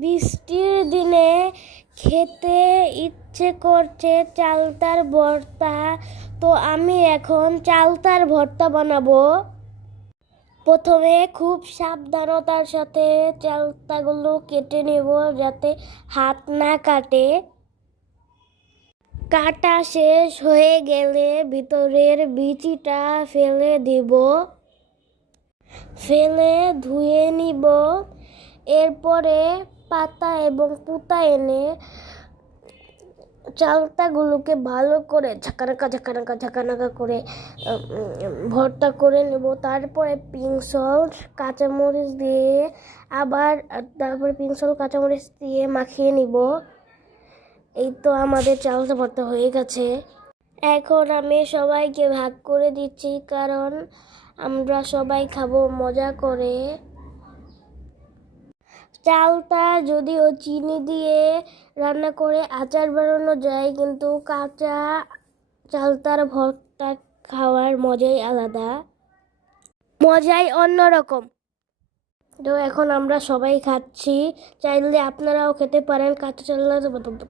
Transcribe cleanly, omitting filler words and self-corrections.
বৃষ্টির দিনে খেতে ইচ্ছে করছে চালতার ভর্তা। তো আমি এখন চালতার ভর্তা বানাবো। প্রথমে খুব সাবধানতার সাথে চালতাগুলো কেটে নেব যাতে হাত না কাটে। কাটা শেষ হয়ে গেলে ভিতরের বিচিটা ফেলে দেব, ফেলে ধুয়ে নিব। এরপরে পাতা এবং পুঁতা এনে চালতাগুলোকে ভালো করে ঝাঁকানাকা করে ভর্তা করে নেব। তারপরে পিঙ্ক সল্ট কাঁচামরিচ দিয়ে কাঁচামরিচ দিয়ে মাখিয়ে নিব। এই তো আমাদের চালতা ভর্তা হয়ে গেছে। এখন আমি সবাইকে ভাগ করে দিচ্ছি, কারণ আমরা সবাই খাবো মজা করে। চালতা যদিও চিনি দিয়ে রান্না করে আচার বানানো যায়, কিন্তু কাঁচা চালতার ভর্তা খাওয়ার মজাই আলাদা, মজাই অন্যরকম। তো এখন আমরা সবাই খাচ্ছি, চাইলে আপনারাও খেতে পারেন কাঁচা চালতার